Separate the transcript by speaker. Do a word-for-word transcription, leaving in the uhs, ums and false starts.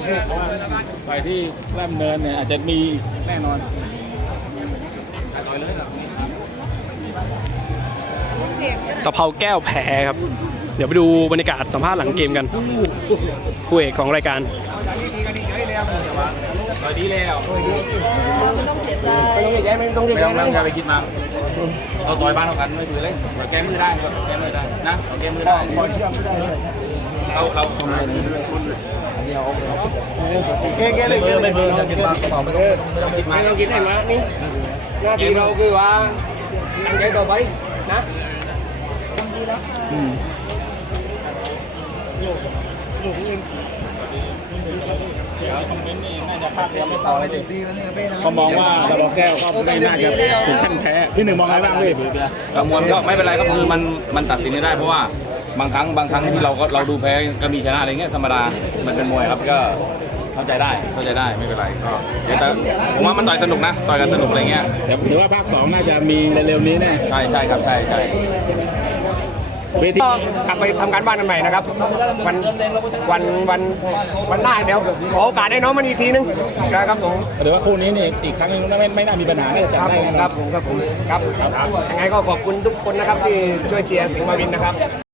Speaker 1: ไปที่แรมเนินเนี่ยอาจจะมีแน่นอนต่อยเลยครับ
Speaker 2: ตะเภาแก้วแพ้ครับเดี๋ยวไปดูบรรยากาศสัมภาษณ์หลังเกมกันคู่เอกของรายการ
Speaker 1: ต่อยดีแล้ว
Speaker 3: ไม่ต้องเสียใจ
Speaker 4: ไม่ต้องเรียกแย่ไม่ต้องเรียก
Speaker 1: ไม่
Speaker 4: แย่
Speaker 1: ต้องไม่ต้องอย่าไปคิดมากเราต่อยบ้านเท่ากันไม่ถือเลยแก้มือได้แก้มือได้นะเราแก้มือได้
Speaker 4: ปล่อยเชื่อมไม่ได้เลย
Speaker 1: เราเราทำอะไรนี่
Speaker 4: แก้แก้เลยแก้เลย
Speaker 1: ไม่เบื่อจะกินมากระเป๋าไม่ต้องไม่ต้องคิดมาก
Speaker 4: ไม่ต้องกินให้มานี่หน้าที่เราคือว่าตั้งใจต่อไปนะ
Speaker 1: คอมเมนต์นี่น่าจะภาพเดียวไม่พอเลยดิ
Speaker 4: ดีวันนี้เป้นะ
Speaker 1: เขามองว่าเราแก้วก็ไม่น่าจะถึงขั้นแพ้พี่หนึ่งมองอะไรบ้างพี่
Speaker 5: กังวลก็ไม่เป็นไรครับคือมันมันตัดสินไม่ได้เพราะว่าบางครั้งบางครั้งที่เราก็เราดูแพ้ก็มีชนะอะไรเงี้ยธรรมดามันเป็นมวยครับก็เข้าใจได้เข้าใจได้ไม่เป็นไรก็เดี๋ยวแต่ผมว่ามันต่อยสนุกนะต่อยกันสนุกอะไรเงี้ย
Speaker 1: เดี๋ยวถือว่าภาคสองน่าจะมีเร็วๆนี้แน่
Speaker 5: ใช่ใช่ครับใช่ใช่
Speaker 1: เวที
Speaker 4: ก็กลับไปทำการบ้านกันใหม่นะครับวันวันวันวันหน้าเดี๋ยวขอโอกาสให้น้องมันอีกทีนึงครับผม
Speaker 1: หรือว่าคู่นี้นี่อีกครั้งนึงไม่ไม่น่ามีปัญหาน่าจะจัด
Speaker 4: ครับ
Speaker 1: ได้
Speaker 4: ผม
Speaker 1: แน่นอน
Speaker 4: ครับผมครับผมครับยังไงก็ขอบคุณทุกคนนะครับที่ช่วยเชียร์สิงห์มาวินนะครับ